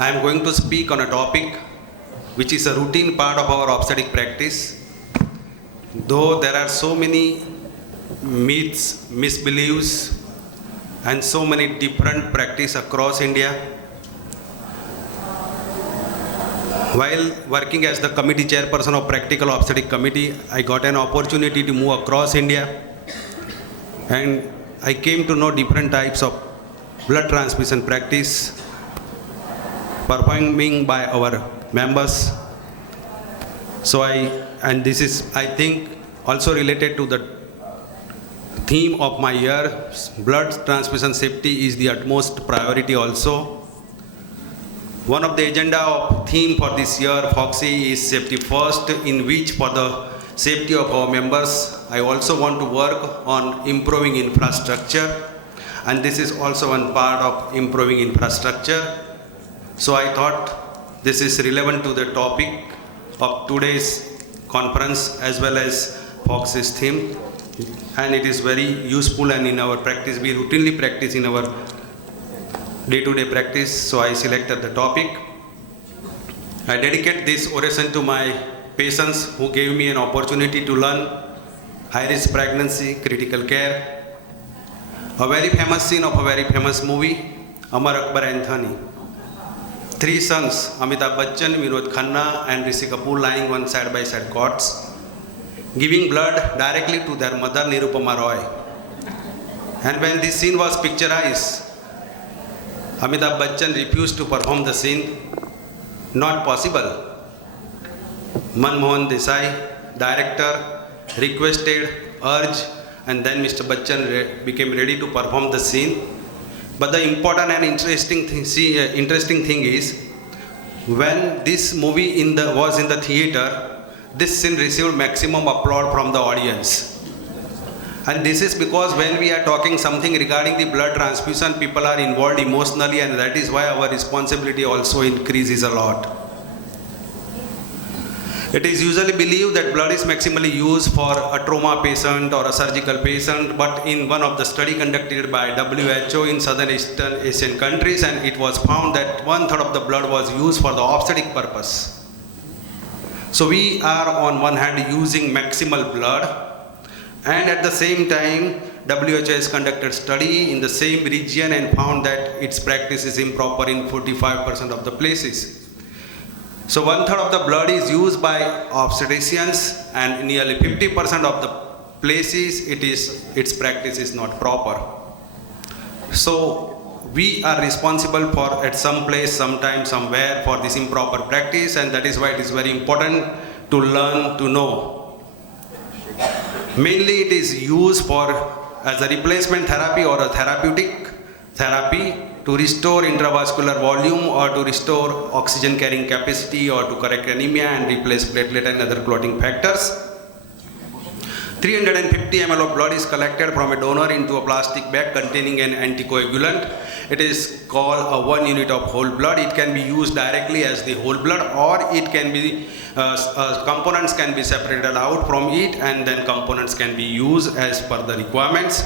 I am going to speak on a topic which is a routine part of our obstetric practice. Though there are so many myths, misbeliefs, and so many different practice across India, while working as the committee chairperson of Practical Obstetric Committee, I got an opportunity to move across India, and I came to know different types of blood transfusion practice performing by our members. So this is, I think, also related to the theme of my year. Blood transfusion safety is the utmost priority also. One of the agenda of theme for this year, FOXI, is safety first, in which for the safety of our members, I also want to work on improving infrastructure, and this is also one part of improving infrastructure. So I thought this is relevant to the topic of today's conference as well as FOXI's theme, and it is very useful, and in our practice, we routinely practice in our day-to-day practice, so I selected the topic. I dedicate this oration to my patients who gave me an opportunity to learn high-risk pregnancy, critical care. A very famous scene of a very famous movie, Amar Akbar Anthony. Three sons, Amitabh Bachchan, Vinod Khanna, and Rishi Kapoor, lying on side-by-side cots, giving blood directly to their mother, Nirupama Roy. And when this scene was picturized, Amitabh Bachchan refused to perform the scene. Not possible. Manmohan Desai, director, requested, urged, and then Mr. Bachchan became ready to perform the scene. But the important and interesting thing is, when this movie was in the theater, this scene received maximum applause from the audience. And this is because when we are talking something regarding the blood transfusion, people are involved emotionally, and that is why our responsibility also increases a lot. It is usually believed that blood is maximally used for a trauma patient or a surgical patient, but in one of the study conducted by WHO in Southern Eastern Asian countries, and it was found that 1/3 of the blood was used for the obstetric purpose. So we are on one hand using maximal blood, and at the same time WHO has conducted study in the same region and found that its practice is improper in 45% of the places. So 1/3 of the blood is used by obstetricians, and nearly 50% of the places its practice is not proper. So we are responsible for at some place, sometime, somewhere for this improper practice, and that is why it is very important to learn to know. Mainly it is used as a replacement therapy or a therapeutic therapy to restore intravascular volume or to restore oxygen carrying capacity or to correct anemia and replace platelet and other clotting factors. 350 ml of blood is collected from a donor into a plastic bag containing an anticoagulant. It is called a 1 unit of whole blood. It can be used directly as the whole blood, or it can be components can be separated out from it, and then components can be used as per the requirements.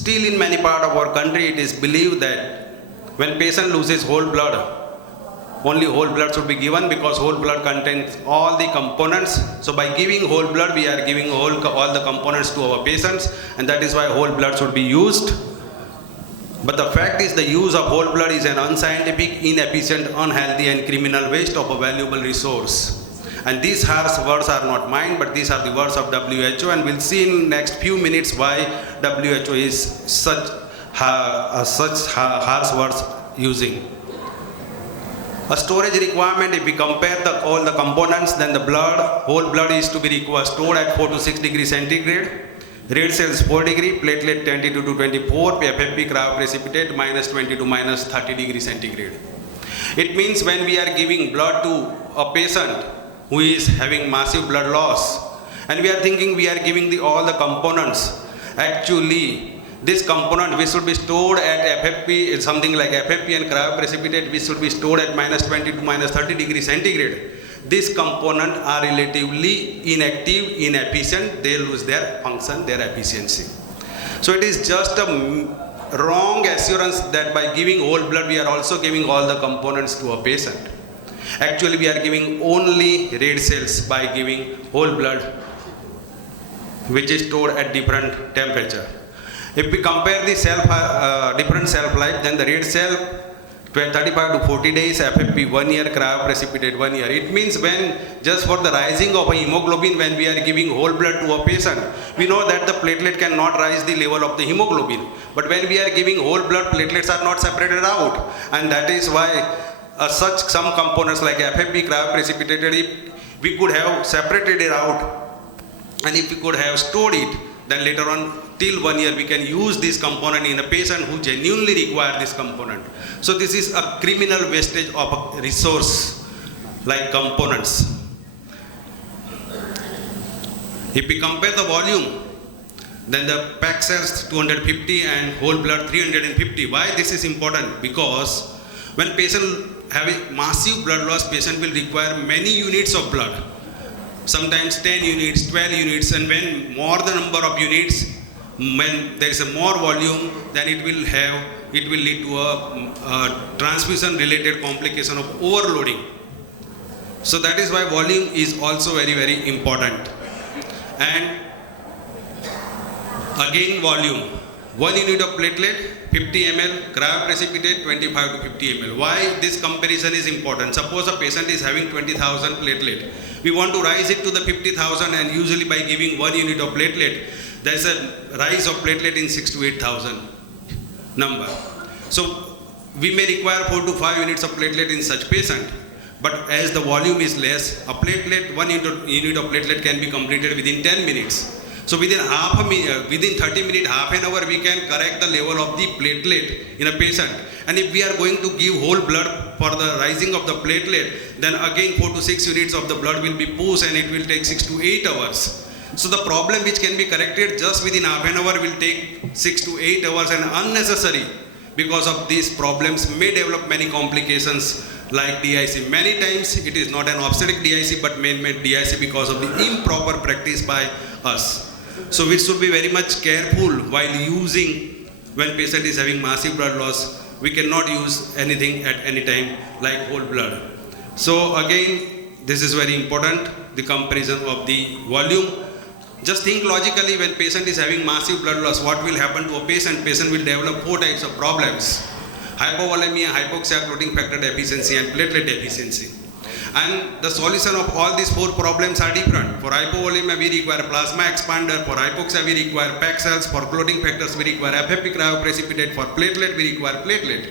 Still, in many parts of our country, it is believed that when patient loses whole blood, only whole blood should be given, because whole blood contains all the components. So by giving whole blood, we are giving all the components to our patients, and that is why whole blood should be used. But the fact is, the use of whole blood is an unscientific, inefficient, unhealthy, and criminal waste of a valuable resource. And these harsh words are not mine, but these are the words of WHO, and we'll see in next few minutes why WHO is such harsh words using. A storage requirement, if we compare all the components, then the whole blood is to be stored at 4 to 6 degrees centigrade. Red cells 4 degree, platelet 22 to 24, FFP cryoprecipitate -20 to -30 degrees centigrade. It means when we are giving blood to a patient who is having massive blood loss, and we are thinking we are giving all the components, actually this component we should be stored at FFP, something like FFP and cryoprecipitate, we should be stored at -20 to -30 degrees centigrade. These components are relatively inactive, inefficient, they lose their function, their efficiency. So it is just a wrong assurance that by giving whole blood, we are also giving all the components to a patient. Actually, we are giving only red cells by giving whole blood, which is stored at different temperature. If we compare the different shelf life, then the red cell 35 to 40 days, FFP 1 year, cryoprecipitate 1 year. It means when just for the rising of a hemoglobin, when we are giving whole blood to a patient, we know that the platelet cannot rise the level of the hemoglobin. But when we are giving whole blood, platelets are not separated out, and that is why such some components like FFP cryoprecipitated, if we could have separated it out, and if we could have stored it, then later on till 1 year we can use this component in a patient who genuinely require this component. So this is a criminal wastage of a resource like components. If we compare the volume, then the packed cells 250 and whole blood 350. Why this is important? Because when patient having massive blood loss, patient will require many units of blood. Sometimes 10 units, 12 units, and when more the number of units, when there is a more volume, then it will lead to a transfusion related complication of overloading. So that is why volume is also very, very important. And again volume, 1 unit of platelet, 50 ml, cryoprecipitate 25 to 50 ml. Why this comparison is important? Suppose a patient is having 20,000 platelet. We want to rise it to the 50,000, and usually by giving 1 unit of platelet, there is a rise of platelet in 6 to 8,000 number. So we may require 4 to 5 units of platelet in such patient. But as the volume is less, a platelet, 1 unit of platelet can be completed within 10 minutes. So within 30 minutes, half an hour, we can correct the level of the platelet in a patient. And if we are going to give whole blood for the rising of the platelet, then again 4 to 6 units of the blood will be pushed, and it will take 6 to 8 hours. So the problem which can be corrected just within half an hour will take 6 to 8 hours, and unnecessary. Because of these problems may develop many complications like DIC. Many times it is not an obstetric DIC but man-made DIC because of the improper practice by us. So we should be very much careful while using, when patient is having massive blood loss, we cannot use anything at any time like whole blood. So again, this is very important, the comparison of the volume. Just think logically, when patient is having massive blood loss, what will happen to a patient? Patient will develop 4 types of problems: hypovolemia, hypoxia, clotting factor deficiency, and platelet deficiency. And the solution of all these 4 problems are different. For hypovolemia, we require plasma expander. For hypoxia, we require packed cells. For clotting factors, we require FFP cryoprecipitate. For platelet, we require platelet.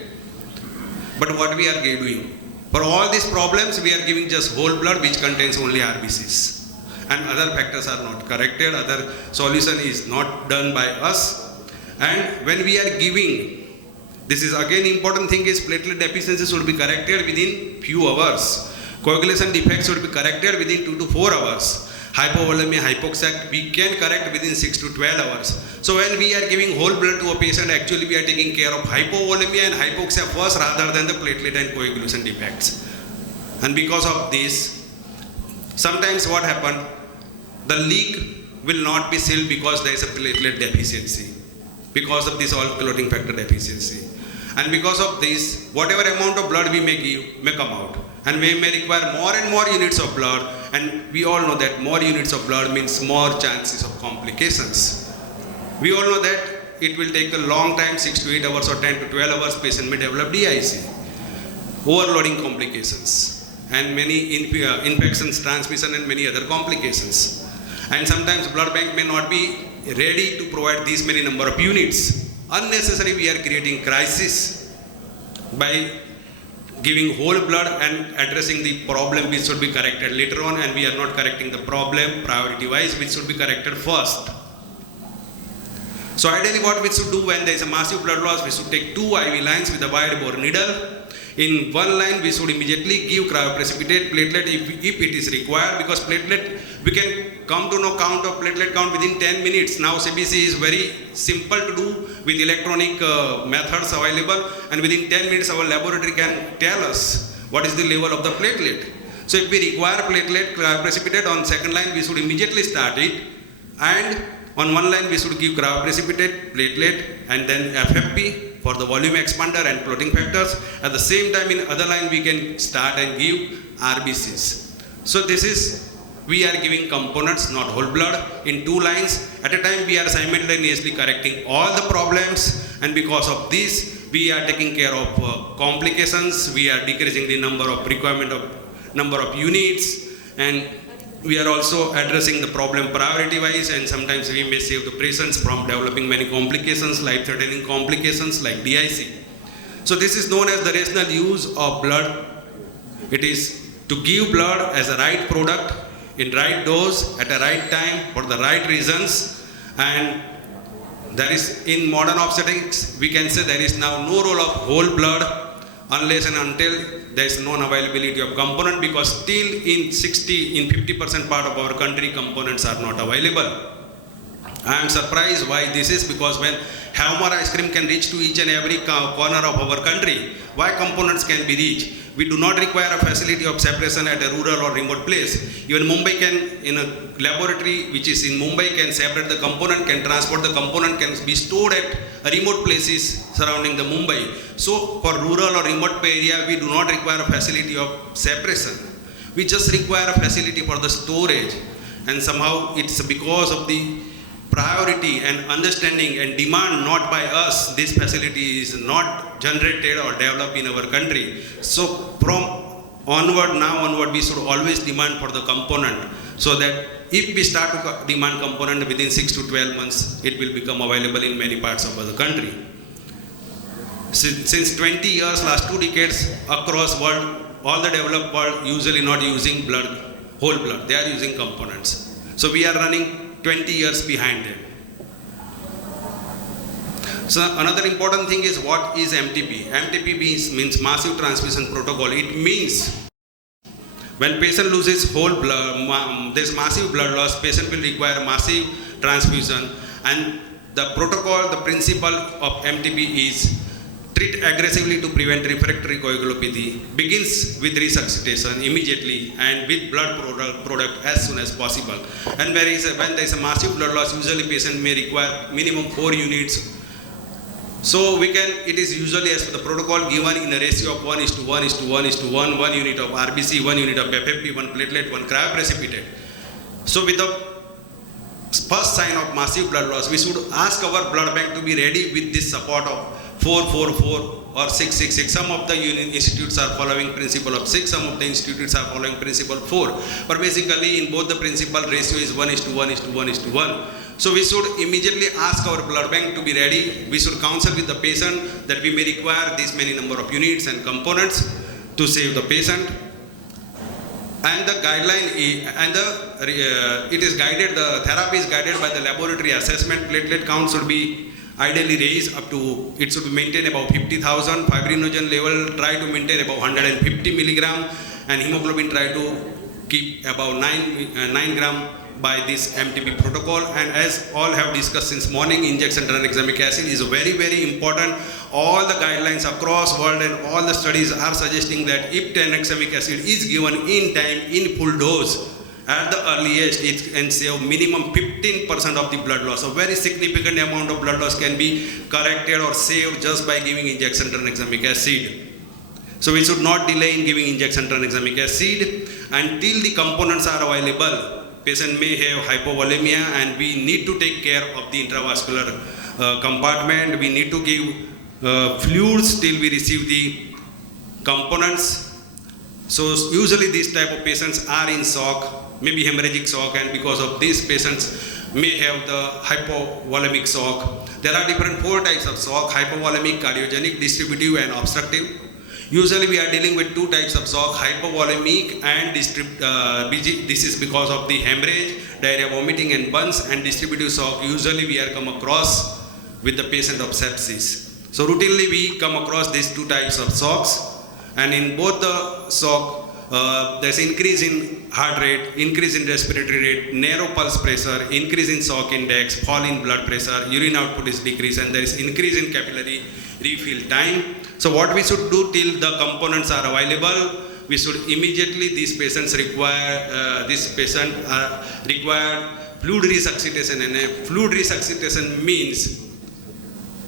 But what we are doing? For all these problems, we are giving just whole blood, which contains only RBCs. And other factors are not corrected, other solution is not done by us. And when we are giving, this is again important thing is platelet deficiency should be corrected within few hours. Coagulation defects should be corrected within 2 to 4 hours. Hypovolemia, hypoxia, we can correct within 6 to 12 hours. So when we are giving whole blood to a patient, actually we are taking care of hypovolemia and hypoxia first rather than the platelet and coagulation defects. And because of this, sometimes what happened, the leak will not be sealed because there is a platelet deficiency, because of this all clotting factor deficiency. And because of this, whatever amount of blood we may give may come out. And we may require more and more units of blood, and we all know that more units of blood means more chances of complications. We all know that it will take a long time, 6 to 8 hours or 10 to 12 hours, patient may develop DIC, overloading complications, and many infections, transmission, and many other complications. And sometimes blood bank may not be ready to provide these many number of units. Unnecessarily we are creating crisis by giving whole blood and addressing the problem which should be corrected later on, and we are not correcting the problem priority wise which should be corrected first. So ideally what we should do when there is a massive blood loss, we should take 2 IV lines with a wide bore needle. In one line, we should immediately give cryoprecipitate platelet if it is required, because platelet, we can come to know count of platelet count within 10 minutes. Now CBC is very simple to do with electronic methods available, and within 10 minutes our laboratory can tell us what is the level of the platelet. So if we require platelet cryoprecipitate on second line, we should immediately start it, and On one line, we should give cryoprecipitate, platelet, and then FFP for the volume expander and clotting factors. At the same time, in other line, we can start and give RBCs. So this is, we are giving components, not whole blood, in 2 lines. At a time, we are simultaneously correcting all the problems, and because of this, we are taking care of complications, we are decreasing the number of units, and we are also addressing the problem priority wise, and sometimes we may save the patients from developing many complications, life-threatening complications like DIC. So this is known as the rational use of blood. It is to give blood as a right product in right dose at a right time for the right reasons, and there is, in modern obstetrics, we can say there is now no role of whole blood unless and until there is non-availability of component, because still in 50% part of our country, components are not available. I am surprised why this is, because when Havmor ice cream can reach to each and every corner of our country, why components can be reached? We do not require a facility of separation at a rural or remote place. Even Mumbai can, in a laboratory which is in Mumbai, can separate the component, can transport the component, can be stored at remote places surrounding the Mumbai. So for rural or remote area, we do not require a facility of separation. We just require a facility for the storage, and somehow it's because of the priority and understanding and demand not by us, this facility is not generated or developed in our country. So from now onward, we should always demand for the component, so that if we start to demand component within 6 to 12 months, it will become available in many parts of the country. Since 20 years, last 2 decades, across world, all the developed world usually not using blood, whole blood, they are using components. So we are running 20 years behind them. So another important thing is, what is MTP? MTP means massive transfusion protocol. It means when patient loses whole blood, there's massive blood loss, patient will require massive transfusion, and the protocol, the principle of MTP is treat aggressively to prevent refractory coagulopathy, begins with resuscitation immediately and with blood product as soon as possible. And when there is a massive blood loss, usually patient may require minimum 4 units. So it is usually as per the protocol given in a ratio of 1:1:1:1:1, 1 unit of RBC, 1 unit of FFP, 1 platelet, 1 cryoprecipitate. So with the first sign of massive blood loss, we should ask our blood bank to be ready with this support of 4:4:4 or 6:6:6. Some of the institutes are following principle of 6, some of the institutes are following principle 4. But basically in both the principle, ratio is 1:1:1:1:1. So we should immediately ask our blood bank to be ready. We should counsel with the patient that we may require this many number of units and components to save the patient. And the guideline it is guided, the therapy is guided by the laboratory assessment. Platelet count should be ideally raised up to, it should be maintained about 50,000. Fibrinogen level, try to maintain about 150 milligram, and hemoglobin try to keep about 9 gram by this MTP protocol. And as all have discussed since morning, injection tranexamic acid is very, very important. All the guidelines across world and all the studies are suggesting that if tranexamic acid is given in time, in full dose, at the earliest, it can save minimum 15% of the blood loss. A very significant amount of blood loss can be corrected or saved just by giving injection tranexamic acid. So we should not delay in giving injection tranexamic acid until the components are available. Patient may have hypovolemia, and we need to take care of the intravascular compartment. We need to give fluids till we receive the components. So usually these type of patients are in shock, maybe hemorrhagic shock, and because of this, patients may have the hypovolemic shock. There are different 4 types of shock: hypovolemic, cardiogenic, distributive, and obstructive. Usually we are dealing with 2 types of shock, hypovolemic and this is because of the hemorrhage, diarrhea, vomiting, and burns. And distributive shock, usually we are come across with the patient of sepsis. So routinely we come across these 2 types of shocks, and in both the shock, there's increase in heart rate, increase in respiratory rate, narrow pulse pressure, increase in shock index, fall in blood pressure, urine output is decreased, and there is increase in capillary refill time. So what we should do till the components are available, we should immediately, these patients require fluid resuscitation, and fluid resuscitation means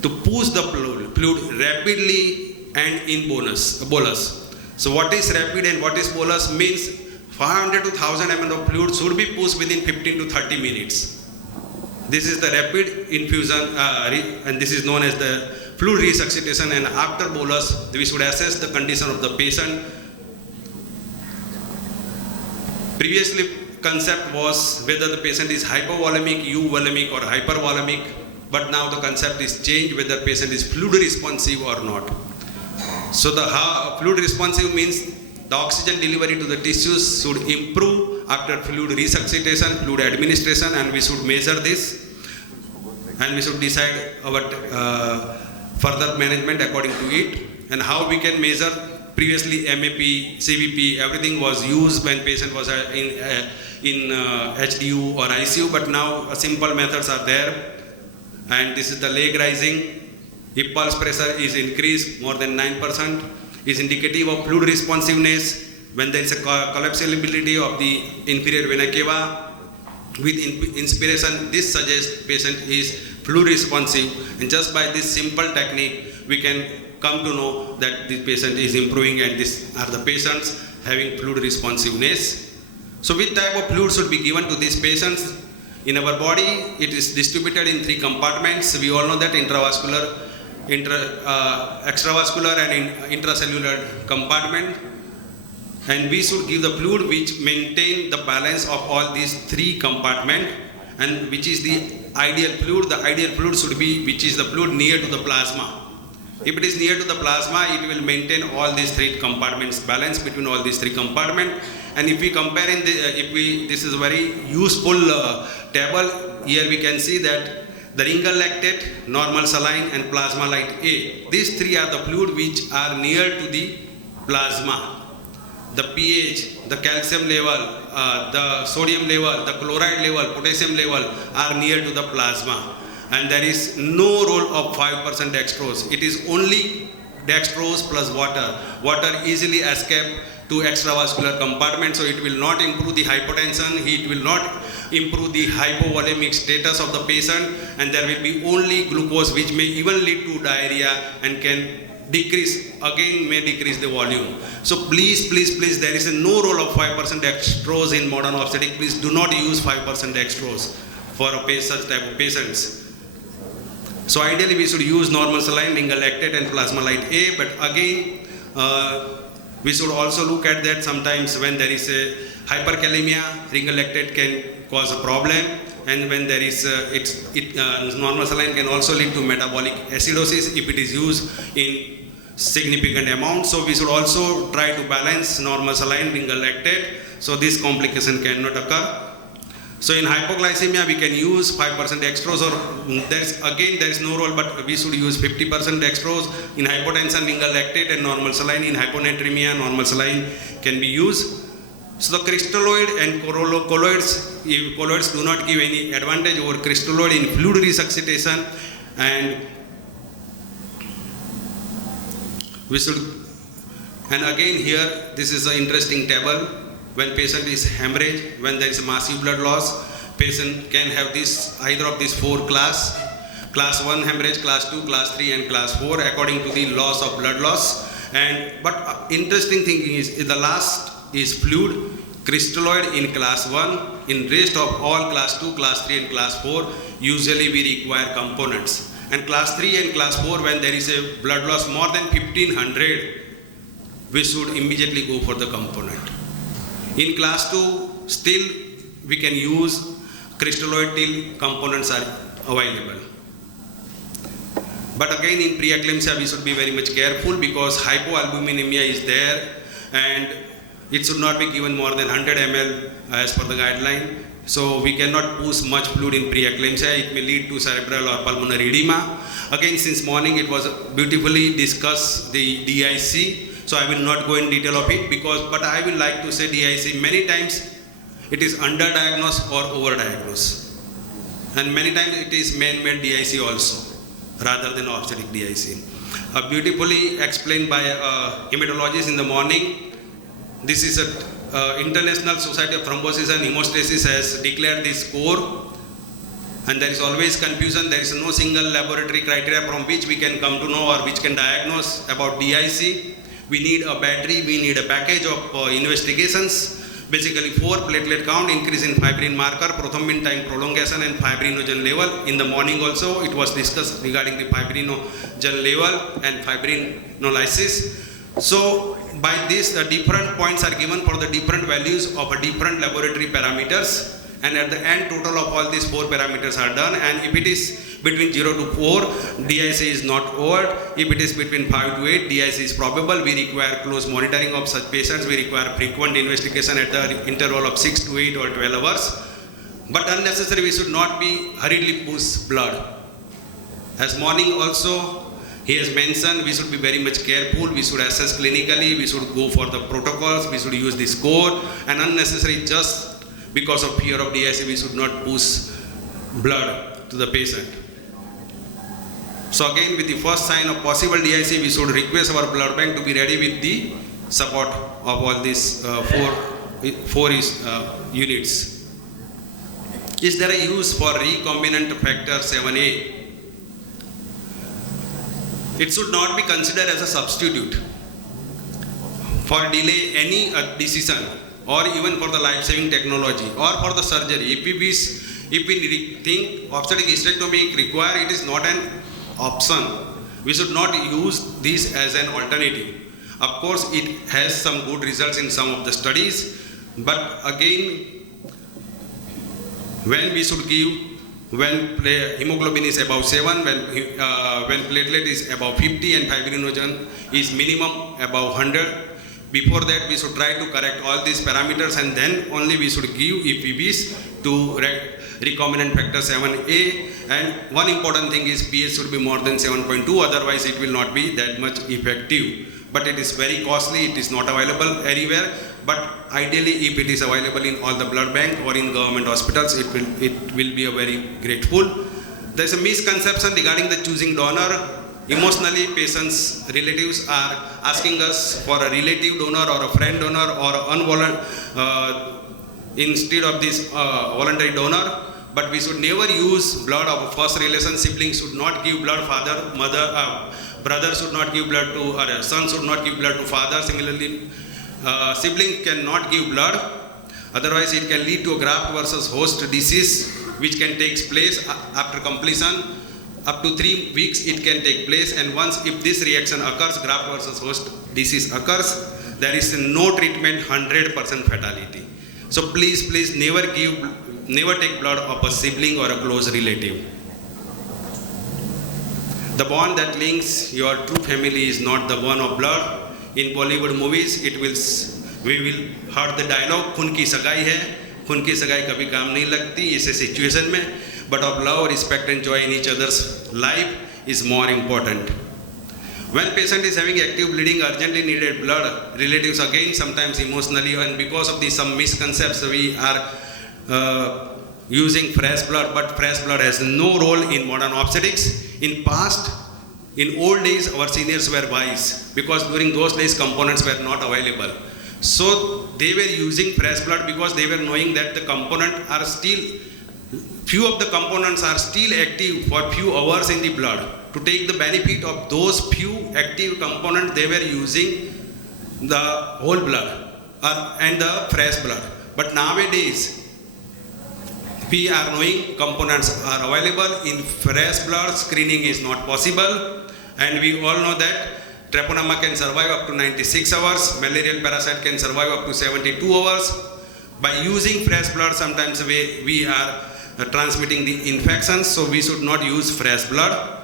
to push the fluid rapidly and in bolus. So what is rapid and what is bolus means 500 to 1000 ml of fluid should be pushed within 15 to 30 minutes. This is the rapid infusion and this is known as the fluid resuscitation, and after bolus we should assess the condition of the patient. Previously concept was whether the patient is hypovolemic, euvolemic or hypervolemic, but now the concept is changed whether patient is fluid responsive or not. So the fluid responsive means the oxygen delivery to the tissues should improve after fluid resuscitation, fluid administration, and we should measure this and we should decide our further management according to it. And how we can measure, previously MAP, CVP, everything was used when patient was in HDU or ICU, but now simple methods are there. And this is the leg rising. If pulse pressure is increased more than 9%, is indicative of fluid responsiveness. When there is a collapsibility of the inferior vena cava with inspiration, this suggests patient is fluid responsive. And just by this simple technique, we can come to know that this patient is improving and these are the patients having fluid responsiveness. So which type of fluid should be given to these patients? In our body, it is distributed in 3 compartments. We all know that intravascular, extravascular and intracellular compartment. And we should give the fluid which maintain the balance of all these 3 compartments, and which is the ideal fluid. The ideal fluid should be which is the fluid near to the plasma. If it is near to the plasma, it will maintain all these 3 compartments, balance between all these 3 compartments. And if we compare this is a very useful table. Here we can see that the Ringer's lactate, normal saline and plasma light A. These 3 are the fluid which are near to the plasma. The pH, the calcium level, the sodium level, the chloride level, potassium level are near to the plasma. And there is no role of 5% dextrose. It is only dextrose plus water. Water easily escape to extravascular compartment, so it will not improve the hypotension, it will not improve the hypovolemic status of the patient, and there will be only glucose, which may even lead to diarrhea and can may decrease the volume. So please, there is no role of 5% dextrose in modern obstetric. Please do not use 5% dextrose for such type of patients. So ideally we should use normal saline, Ringer's lactate and plasma light A, but again we should also look at that sometimes when there is a hyperkalemia, Ringer's lactate can cause a problem, and when there is normal saline can also lead to metabolic acidosis if it is used in significant amount. So we should also try to balance normal saline, Ringer's lactate, so this complication cannot occur. So in hypoglycemia we can use 5% dextrose, or there is no role, but we should use 50% dextrose. In hypotension, Ringer's lactate and normal saline. In hyponatremia, normal saline can be used. So the crystalloid and colloids, if colloids do not give any advantage over crystalloid in fluid resuscitation, and we should, and again here this is an interesting table. When patient is hemorrhage, when there is a massive blood loss, patient can have either of these 4 class 1 hemorrhage, class 2, class 3 and class 4 according to the loss of blood loss. But interesting thing is the last is fluid, crystalloid in class 1. In rest of all class 2, class 3 and class 4, usually we require components. And class 3 and class 4, when there is a blood loss more than 1500, we should immediately go for the component. In class 2, still we can use crystalloid till components are available. But again in preeclampsia we should be very much careful because hypoalbuminemia is there and it should not be given more than 100 ml as per the guideline. So we cannot push much fluid in preeclampsia, it may lead to cerebral or pulmonary edema. Again, since morning it was beautifully discussed the DIC. So I will not go in detail of it but I will like to say DIC many times it is underdiagnosed or overdiagnosed, and many times it is man-made DIC also rather than obstetric DIC. Beautifully explained by a hematologist in the morning. This is International Society of Thrombosis and Hemostasis has declared this score, and there is always confusion. There is no single laboratory criteria from which we can come to know or which can diagnose about DIC. We need a battery, we need a package of investigations. Basically 4 platelet count, increase in fibrin marker, prothrombin time prolongation and fibrinogen level. In the morning also it was discussed regarding the fibrinogen level and fibrinolysis. So by this the different points are given for the different values of a different laboratory parameters, and at the end total of all these 4 parameters are done, and if it is between 0 to 4, DIC is not overt. If it is between 5 to 8, DIC is probable. We require close monitoring of such patients. We require frequent investigation at the interval of 6 to 8 or 12 hours. But unnecessary, we should not be hurriedly push blood. As morning also, he has mentioned, we should be very much careful. We should assess clinically. We should go for the protocols. We should use the score. And unnecessary, just because of fear of DIC, we should not push blood to the patient. So again, with the first sign of possible DIC, we should request our blood bank to be ready with the support of all these four units. Is there a use for recombinant factor 7A? It should not be considered as a substitute for delay any decision or even for the life-saving technology or for the surgery. If we think obstetric hysterectomy require, it is not an option. We should not use this as an alternative. Of course, it has some good results in some of the studies, but again, when we should give, when hemoglobin is above 7, when platelet is above 50 and fibrinogen is minimum above 100, before that we should try to correct all these parameters, and then only we should give, if we wish, to recombinant factor 7A. And one important thing is pH should be more than 7.2, otherwise it will not be that much effective. But it is very costly, it is not available anywhere, but ideally if it is available in all the blood bank or in government hospitals, it will be a very grateful. There is a misconception regarding the choosing donor. Emotionally, patients' relatives are asking us for a relative donor or a friend donor or instead of this voluntary donor. But we should never use blood of a first relation. Siblings should not give blood. Father, mother, brother should not give blood to, or son should not give blood to father. Similarly, sibling cannot give blood. Otherwise, it can lead to a graft versus host disease, which can take place after completion. Up to 3 weeks it can take place, and once if this reaction occurs, graft versus host disease occurs, there is no treatment, 100% fatality. So please never take blood of a sibling or a close relative. The bond that links your true family is not the one of blood. In Bollywood movies, we will heard the dialogue, खून की सगाई है, खून की सगाई कभी काम नहीं लगती ऐसे सिचुएशन में, but of love, respect and joy in each other's life is more important. When patient is having active bleeding, urgently needed blood, relatives again sometimes emotionally, and because of some misconceptions, we are using fresh blood, but fresh blood has no role in modern obstetrics. In old days, our seniors were wise, because during those days components were not available. So they were using fresh blood because they were knowing that the components are still, few of the components are still active for few hours in the blood. To take the benefit of those few active components, they were using the whole blood and the fresh blood. But nowadays, we are knowing components are available in fresh blood. Screening is not possible, and we all know that Treponema can survive up to 96 hours, malarial parasite can survive up to 72 hours. By using fresh blood, sometimes we are transmitting the infections, so we should not use fresh blood.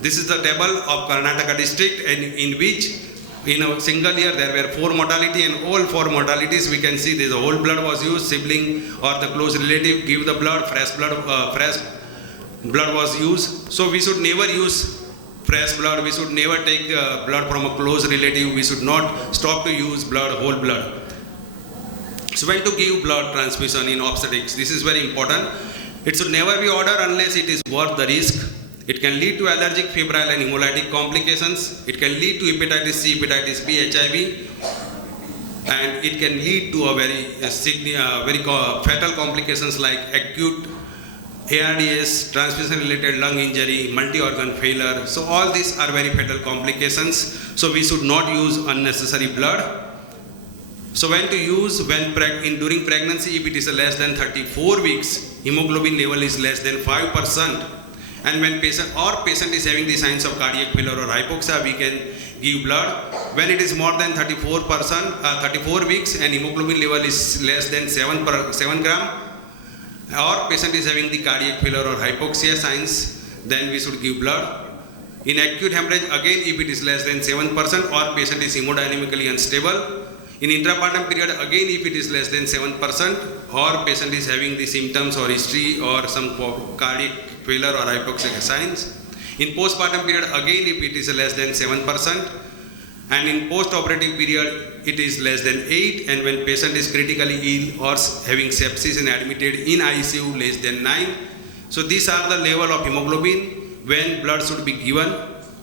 This is the table of Karnataka district, and in which in a single year there were 4 mortality, and all 4 mortalities we can see the whole blood was used, sibling or the close relative give the blood, fresh blood was used. So we should never use fresh blood, we should never take blood from a close relative, we should not stop to use blood, whole blood. So when to give blood transfusion in obstetrics, this is very important. It should never be ordered unless it is worth the risk. It can lead to allergic, febrile and hemolytic complications. It can lead to hepatitis C, hepatitis B, HIV. and it can lead to a fatal complications like acute ARDS, transfusion-related lung injury, multi-organ failure. So all these are very fatal complications. So we should not use unnecessary blood. So when to use, during pregnancy, if it is less than 34 weeks, hemoglobin level is less than 5%. And when patient is having the signs of cardiac failure or hypoxia, we can give blood. When it is more than 34 weeks and hemoglobin level is less than 7 gram, or patient is having the cardiac failure or hypoxia signs, then we should give blood. In acute hemorrhage, again, if it is less than 7% or patient is hemodynamically unstable. In intrapartum period, again, if it is less than 7% or patient is having the symptoms or history or some cardiac failure or hypoxic signs. In postpartum period, again, if it is less than 7%, and in post-operative period, it is less than 8, and when patient is critically ill or having sepsis and admitted in ICU, less than 9. So these are the level of hemoglobin when blood should be given,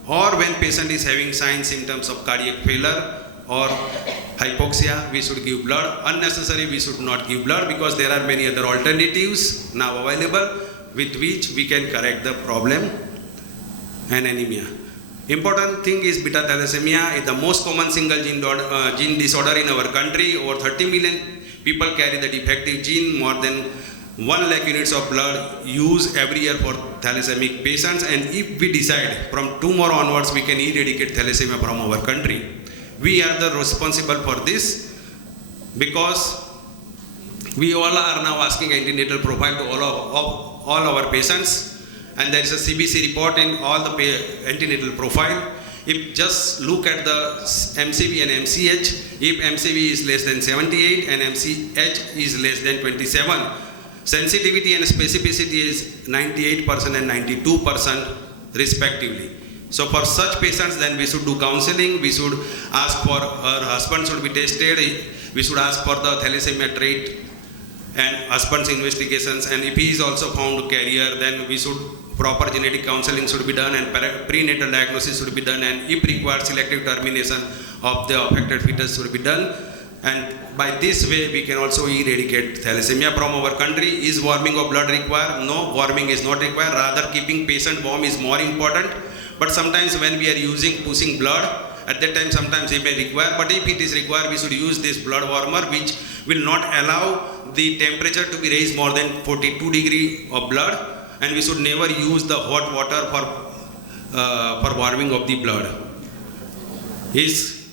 or when patient is having signs, symptoms of cardiac failure or hypoxia, we should give blood. Unnecessary, we should not give blood, because there are many other alternatives now available with which we can correct the problem and anemia. Important thing is beta thalassemia is the most common single gene disorder in our country. Over 30 million people carry the defective gene. More than 1 lakh units of blood used every year for thalassemic patients, and if we decide from tomorrow onwards we can eradicate thalassemia from our country. We are the responsible for this, because we all are now asking antenatal profile to all our patients, and there is a CBC report in all the antenatal profile. If just look at the MCV and MCH, if MCV is less than 78 and MCH is less than 27, sensitivity and specificity is 98% and 92% respectively. So for such patients, then we should do counseling, we should ask for, her husband should be tested, we should ask for the thalassemia trait and husband's investigations, and if he is also found carrier, then we should, proper genetic counseling should be done, and prenatal diagnosis should be done, and if required, selective termination of the affected fetus should be done. And by this way, we can also eradicate thalassemia from our country. Is warming of blood required? No, warming is not required. Rather, keeping patient warm is more important. But sometimes when we are pushing blood, at that time sometimes it may require, but if it is required, we should use this blood warmer, which will not allow the temperature to be raised more than 42 degree of blood, and we should never use the hot water for warming of the blood. Is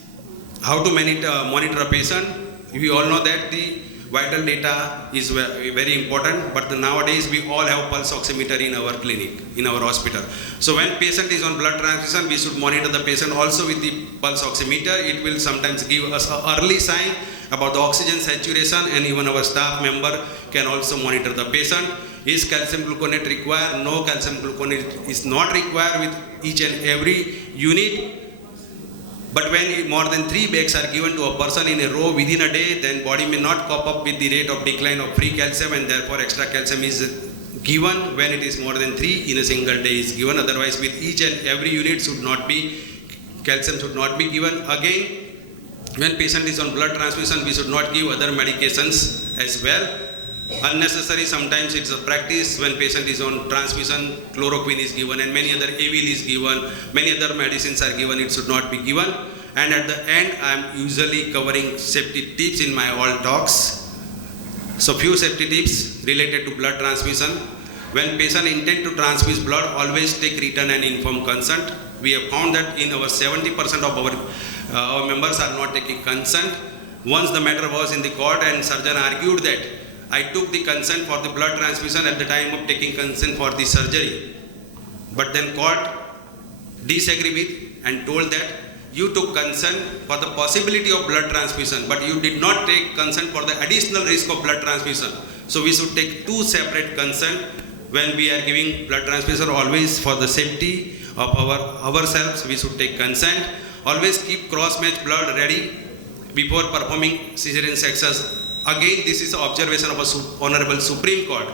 how to monitor a patient. We all know that the vital data is very important, but nowadays we all have pulse oximeter in our clinic, in our hospital. So when patient is on blood transfusion, we should monitor the patient also with the pulse oximeter. It will sometimes give us an early sign about the oxygen saturation, and even our staff member can also monitor the patient. Is calcium gluconate required? No, calcium gluconate is not required with each and every unit. But when more than 3 bags are given to a person in a row within a day, then body may not cope up with the rate of decline of free calcium, and therefore extra calcium is given when it is more than 3 in a single day is given. Otherwise, with each and every unit calcium should not be given. Again, when patient is on blood transfusion, we should not give other medications as well. Unnecessary, sometimes it's a practice when patient is on transfusion, chloroquine is given and many other Avil is given, many other medicines are given, it should not be given. And at the end, I am usually covering safety tips in my all talks. So few safety tips related to blood transfusion. When patient intend to transfuse blood, always take written and informed consent. We have found that in our 70% of our members are not taking consent. Once the matter was in the court and surgeon argued that I took the consent for the blood transfusion at the time of taking consent for the surgery. But then court disagreed with and told that you took consent for the possibility of blood transfusion, but you did not take consent for the additional risk of blood transfusion. So we should take 2 separate consent when we are giving blood transfusion. Always for the safety of ourselves, we should take consent. Always keep cross-match blood ready before performing cesarean sections. Again, this is an observation of a Honorable Supreme Court.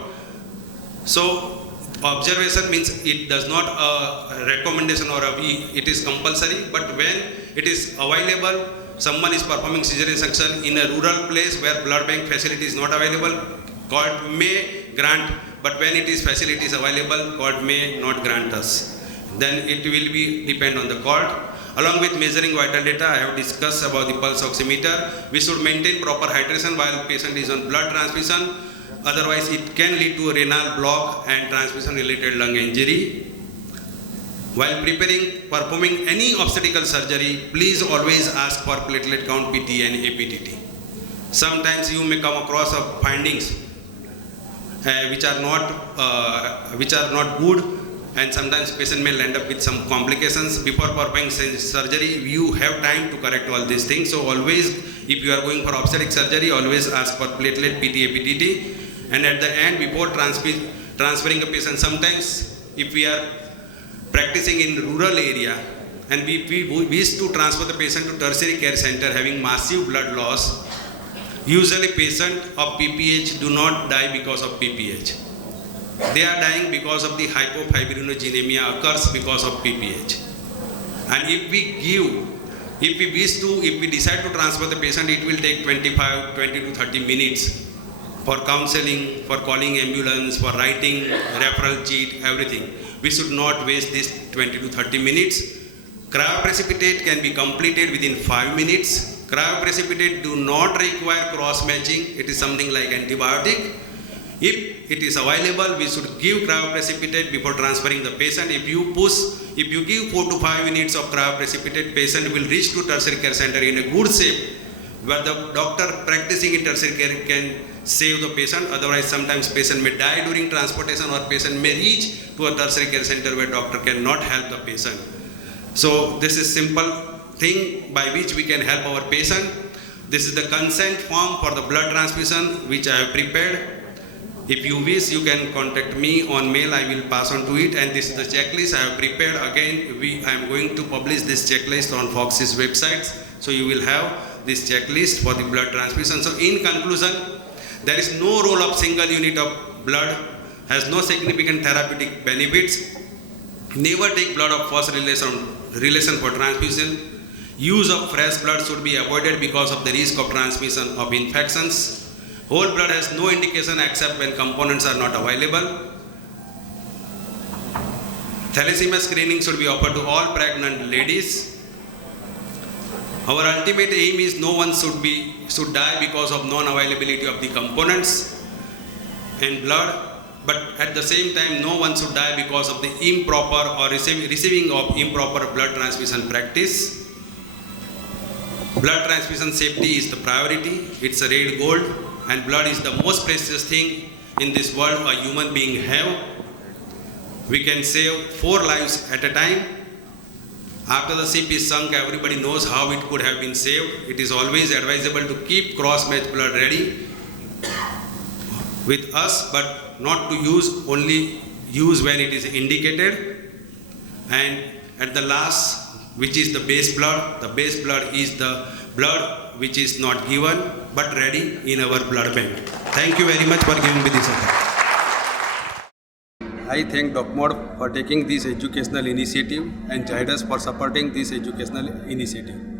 So, observation means it does not a recommendation or it is compulsory, but when it is available someone is performing cesarean section in a rural place where blood bank facility is not available, court may grant, but when it is facilities available, court may not grant us. Then it will be depend on the court. Along with measuring vital data, I have discussed about the pulse oximeter. We should maintain proper hydration while patient is on blood transfusion. Otherwise, it can lead to a renal block and transfusion-related lung injury. While performing any obstetrical surgery, please always ask for platelet count, PT and APTT. Sometimes you may come across findings which are not good, and sometimes patient may end up with some complications. Before performing surgery, you have time to correct all these things. So always, if you are going for obstetric surgery, always ask for platelet, PT, APTT. And at the end, before transferring a patient, sometimes if we are practicing in rural area and we wish to transfer the patient to tertiary care center having massive blood loss, usually patients of PPH do not die because of PPH. They are dying because of the hypofibrinogenemia occurs because of PPH. And if we decide to transfer the patient, it will take 20 to 30 minutes for counseling, for calling ambulance, for writing referral sheet, everything. We should not waste this 20 to 30 minutes. Cryoprecipitate can be completed within 5 minutes. Cryoprecipitate do not require cross-matching. It is something like antibiotic. If it is available, we should give cryoprecipitate before transferring the patient. If you give 4 to 5 minutes of cryoprecipitate, patient will reach to tertiary care center in a good shape, where the doctor practicing in tertiary care can save the patient. Otherwise, sometimes patient may die during transportation, or patient may reach to a tertiary care center where doctor cannot help the patient. So this is simple thing by which we can help our patient. This is the consent form for the blood transfusion which I have prepared. If you wish, you can contact me on mail. I will pass on to it. And this is the checklist I have prepared. Again, I am going to publish this checklist on Fox's websites. So you will have this checklist for the blood transfusion. So in conclusion, there is no role of single unit of blood, has no significant therapeutic benefits. Never take blood of first relation for transfusion. Use of fresh blood should be avoided because of the risk of transmission of infections. Whole blood has no indication except when components are not available. Thalassemia screening should be offered to all pregnant ladies. Our ultimate aim is no one should die because of non-availability of the components and blood, but at the same time, no one should die because of the improper or receiving of improper blood transfusion practice. Blood transfusion safety is the priority. It's a red gold, and blood is the most precious thing in this world a human being have. We can save 4 lives at a time. After the ship is sunk, everybody knows how it could have been saved. It is always advisable to keep cross-match blood ready with us, but not to only use when it is indicated. And at the last, which is the base blood is the blood which is not given but ready in our blood bank. Thank you very much for giving me this opportunity. I thank DocMod for taking this educational initiative and Zydus for supporting this educational initiative.